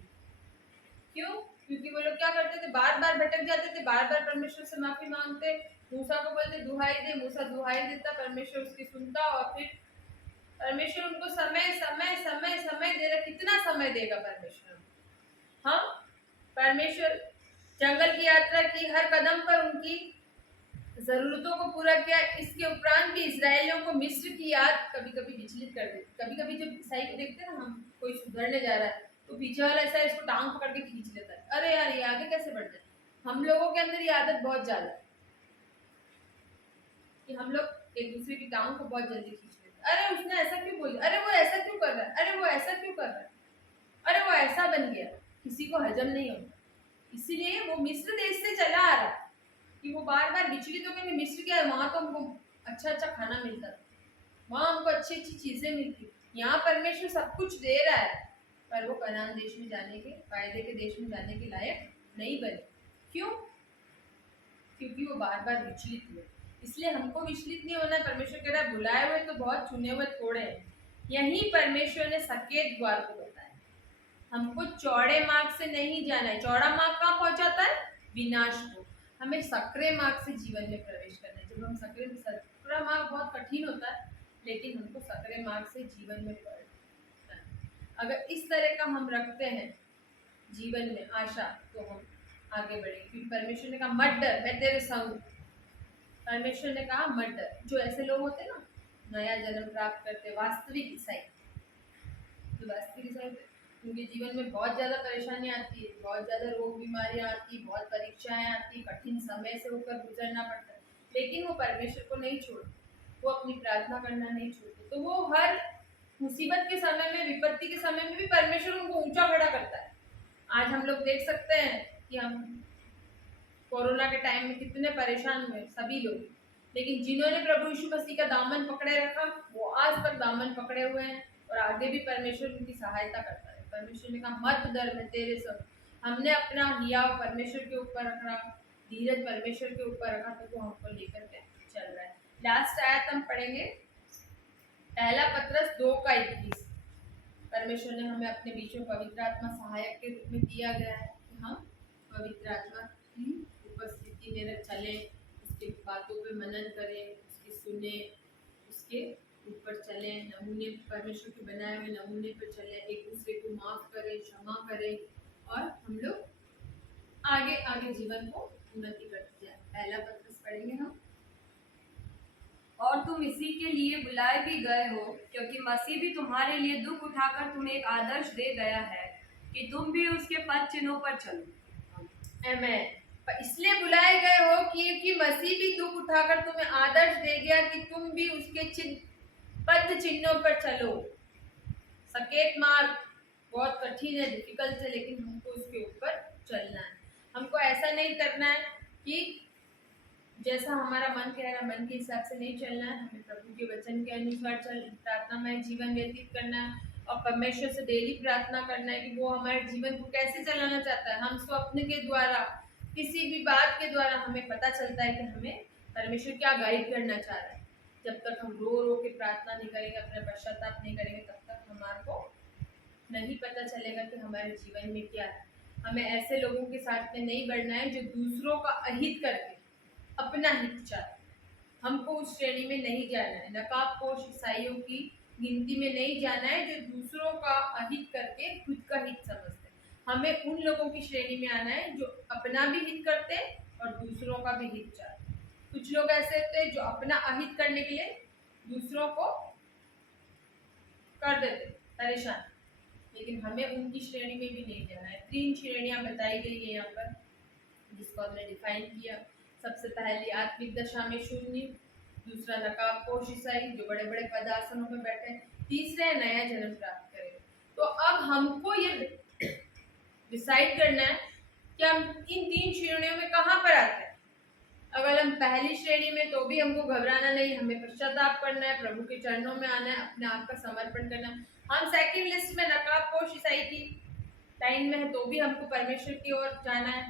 क्यों? क्योंकि वो लोग क्या करते थे, बार बार भटक जाते थे, बार बार परमेश्वर से माफी मांगते, मूसा को बोलते दुहाई दे, मूसा दुहाई देता, परमेश्वर उसकी सुनता और फिर परमेश्वर उनको समय समय समय समय दे रहा। कितना समय देगा परमेश्वर? हम परमेश्वर जंगल की यात्रा की, हर कदम पर उनकी जरूरतों को पूरा किया। इसके उपरांत भी इजरायलियों को मिस्र की याद कभी कभी विचलित कर देती। कभी कभी जब ईसाई को देखते हैं ना, हम कोई सुधरने जा रहा है तो पीछे वाला ऐसा इसको टांग पकड़ के खींच लेता है, अरे यार ये आगे कैसे बढ़ जाए। हम लोगों के अंदर ये आदत बहुत ज्यादा है कि हम लोग एक दूसरे की टांग को बहुत जल्दी खींच लेते हैं। अरे उसने ऐसा क्यों बोला, अरे वो ऐसा क्यों कर रहा है, अरे वो ऐसा क्यों कर रहा है, अरे वो ऐसा बन गया। किसी को हजम नहीं होता, इसीलिए वो मिस्र देश से चला आ रहा है कि वो बार बार विचलित होकर मिस्र गया। वहां तो हमको अच्छा अच्छा खाना मिलता था, वहां हमको अच्छी अच्छी चीजें मिलती। यहाँ परमेश्वर सब कुछ दे रहा है पर वो कनान देश में जाने के, फायदे के देश में जाने के लायक नहीं बने। क्यों? क्योंकि वो बार बार विचलित हुए। इसलिए हमको विचलित नहीं होना। परमेश्वर कह रहा है बुलाए हुए तो बहुत, चुने हुए थोड़े हैं। यही परमेश्वर ने सकेत द्वार को बताया, हमको चौड़े मार्ग से नहीं जाना है। चौड़ा मार्ग कहाँ पहुंचाता है? विनाश को। हमें सकरे मार्ग से जीवन में प्रवेश करना है। जब हम सकरा मार्ग बहुत कठिन होता है, लेकिन हमको सकरे मार्ग से जीवन में प्रवेश। अगर इस तरह का हम रखते हैं जीवन में आशा, तो हम आगे बढ़ेंगे। क्योंकि परमेश्वर ने कहा मत डर, मैं तेरे संग हूं। परमेश्वर ने कहा मत डर। जो ऐसे लोग होते ना, नया जन्म प्राप्त करते, वास्तविक ईसाई, जो वास्तविक ईसाई होते, उनके जीवन में बहुत ज़्यादा परेशानियाँ आती है, बहुत ज़्यादा रोग बीमारियाँ आती, बहुत परीक्षाएं आती, कठिन समय से होकर गुजरना पड़ता है, लेकिन वो परमेश्वर को नहीं छोड़ते, वो अपनी प्रार्थना करना नहीं छोड़ते। तो वो हर मुसीबत के समय में, विपत्ति के समय में भी परमेश्वर उनको ऊंचा खड़ा करता है। आज हम लोग देख सकते हैं कि हम कोरोना के टाइम में कितने परेशान हुए सभी लोग, लेकिन जिन्होंने प्रभु यीशु मसीह का दामन पकड़े रखा वो आज तक दामन पकड़े हुए हैं और आगे भी परमेश्वर उनकी सहायता करता है। परमेश्वर ने कहा मत डर, मैं तेरे सब। हमने अपना हियाव परमेश्वर के ऊपर रखा, धीरज परमेश्वर के ऊपर रखा, तो वो हमको लेकर के चल रहा है। लास्ट आयत हम पढ़ेंगे, पहला पत्रस 2:21। परमेश्वर ने हमें अपने बीच में पवित्र आत्मा सहायक के रूप में दिया गया है कि हम पवित्र आत्मा की उपस्थिति में चले, उसके बातों पे मनन करें, उसकी सुने, उसके ऊपर चले, नमूने परमेश्वर के बनाए हुए नमूने पर चले, एक दूसरे को माफ करें, क्षमा करें, और हम लोग आगे आगे जीवन को उन्नति करते जाए। पहला पत्रस पढ़ेंगे हम। और तुम इसी के लिए बुलाए भी गए हो, क्योंकि मसीह भी तुम्हारे लिए दुख उठाकर तुम्हें एक आदर्श दे गया है कि तुम भी उसके पद चिन्हों पर चलो। आमीन। पर इसलिए बुलाए गए हो क्योंकि मसीह भी दुख उठाकर तुम्हें आदर्श दे गया कि तुम भी उसके पद चिन्हों पर चलो। सकेत मार्ग बहुत कठिन है, डिफिकल्ट है, लेकिन हमको उसके ऊपर चलना है। हमको ऐसा नहीं करना है कि जैसा हमारा मन कह रहा है, मन के हिसाब से नहीं चलना है। हमें प्रभु के वचन के अनुसार प्रार्थना में जीवन व्यतीत करना है, और परमेश्वर से डेली प्रार्थना करना है कि वो हमारे जीवन को कैसे चलाना चाहता है। हम स्वप्न के द्वारा, किसी भी बात के द्वारा हमें पता चलता है कि हमें परमेश्वर क्या गाइड करना चाह रहा है। जब तक हम रो रो के प्रार्थना नहीं करेंगे, अपना पश्चाताप नहीं करेंगे, तब तक हमारे को नहीं पता चलेगा कि हमारे जीवन में क्या है। हमें ऐसे लोगों के साथ में नहीं बढ़ना है जो दूसरों का अहित करके अपना हित चाहते। हमको उस श्रेणी में नहीं जाना है, नकाबपोश ईसाइयों की गिनती में नहीं जाना है जो दूसरों का अहित करके खुद का हित समझते। हमें उन लोगों की श्रेणी में आना है जो अपना भी हित करते और दूसरों का भी हित चाहते। कुछ लोग ऐसे होते हैं जो अपना अहित करने के लिए दूसरों को कर देते परेशान, लेकिन हमें उनकी श्रेणी में भी नहीं जाना है। 3 श्रेणियां बताई गई है यहाँ पर, जिसको हमने डिफाइन किया। सबसे पहली आत्मिक दशा में शून्य, दूसरा नकाबपोश ईसाई जो बड़े बड़े पदासनों में बैठे, तीसरा है नया जन्म प्राप्त करें। तो अब हमको ये डिसाइड करना है कि हम इन 3 श्रेणियों में कहाँ पर आते हैं। अगर हम पहली श्रेणी में, तो भी हमको घबराना नहीं, हमें पश्चाताप करना है, प्रभु के चरणों में आना है, अपने आप का समर्पण करना है। हम सेकंड लिस्ट में नकाबपोश ईसाई की लाइन में है, तो भी हमको परमेश्वर की ओर जाना है,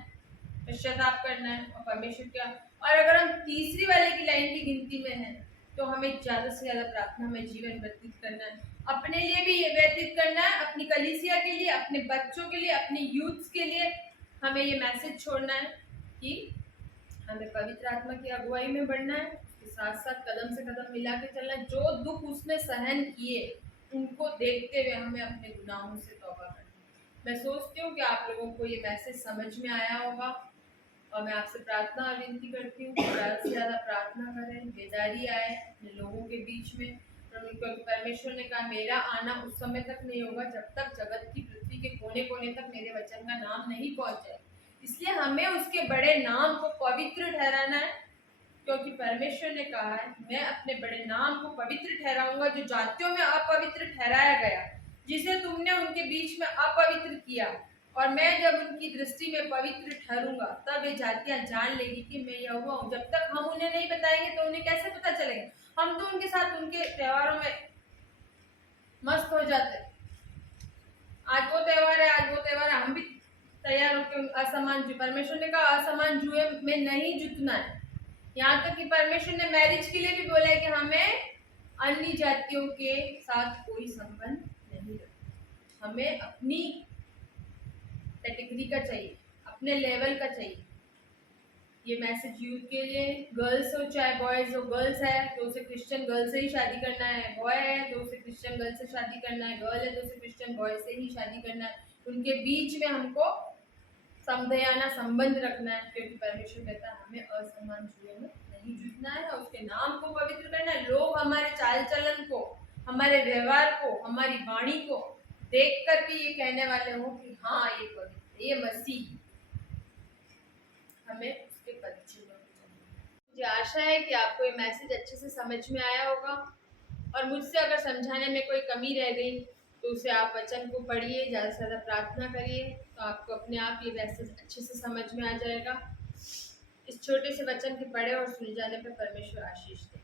पश्चाताप करना है और परमेश्वर क्या। और अगर हम तीसरी वाले की लाइन की गिनती में हैं, तो हमें ज़्यादा से ज़्यादा प्रार्थना में जीवन व्यतीत करना है, अपने लिए भी ये व्यतीत करना है, अपनी कलीसिया के लिए, अपने बच्चों के लिए, अपने यूथ्स के लिए। हमें ये मैसेज छोड़ना है कि हमें पवित्र आत्मा की अगुवाई में बढ़ना है, उसके साथ साथ कदम से कदम मिला के चलना है। जो दुख उसने सहन किए उनको देखते हुए हमें अपने गुनाहों से तौबा करना है। मैं सोचती हूँ कि आप लोगों को ये मैसेज समझ में आया होगा, और मैं आपसे प्रार्थना विनती करती हूँ कि ज़्यादा से ज़्यादा प्रार्थना करें, बेदारी आए अपने लोगों के बीच में। क्योंकि परमेश्वर ने कहा मेरा आना उस समय तक नहीं होगा जब तक जगत की पृथ्वी के कोने कोने तक मेरे वचन का नाम नहीं पहुँच जाए। इसलिए हमें उसके बड़े नाम को पवित्र ठहराना है, क्योंकि परमेश्वर ने कहा है मैं अपने बड़े नाम को पवित्र ठहराऊंगा। जो जातियों में अपवित्र ठहराया गया, जिसे तुमने उनके बीच में अपवित्र किया, और मैं जब उनकी दृष्टि में पवित्र ठहरूंगा, तब ये जातियां जान लेगी कि मैं यहोवा हूँ। जब तक हम उन्हें नहीं बताएंगे तो उन्हें कैसे पता चलेगा। हम तो उनके साथ उनके त्योहारों में मस्त हो जाते, आज वो त्यौहार है, आज वो त्यौहार है, हम भी तैयार होकर असमान, परमेश्वर ने कहा असमान जुए में नहीं जुटना है। यहाँ तक कि परमेश्वर ने मैरिज के लिए भी बोला है कि हमें अन्य जातियों के साथ कोई संबंध नहीं रखना। हमें अपनी कैटेगरी का चाहिए, अपने लेवल का चाहिए। ये मैसेज यूथ के लिए, गर्ल्स हो चाहे बॉयज हो। गर्ल्स है तो उसे क्रिश्चियन गर्ल से ही शादी करना है, बॉय है तो उसे क्रिश्चियन गर्ल से शादी करना है, गर्ल है तो उसे क्रिश्चियन बॉय से ही शादी करना है। उनके बीच में हमको समझाना, संबंध रखना है, क्योंकि परमेश्वर कहता है हमें असमान जुए में नहीं जुटना है और उसके नाम को पवित्र करना है। लोग हमारे चाल चलन को, हमारे व्यवहार को, हमारी वाणी को देख करके ये कहने वाले हो कि हाँ ये पवित्र, ये मसीह, हमें उसके परिचय में। मुझे आशा है कि आपको ये मैसेज अच्छे से समझ में आया होगा, और मुझसे अगर समझाने में कोई कमी रह गई तो उसे आप वचन को पढ़िए, ज़्यादा से ज़्यादा प्रार्थना करिए, तो आपको अपने आप ये मैसेज अच्छे से समझ में आ जाएगा। इस छोटे से वचन के पढ़े और सुन जाने पर परमेश्वर आशीष दे।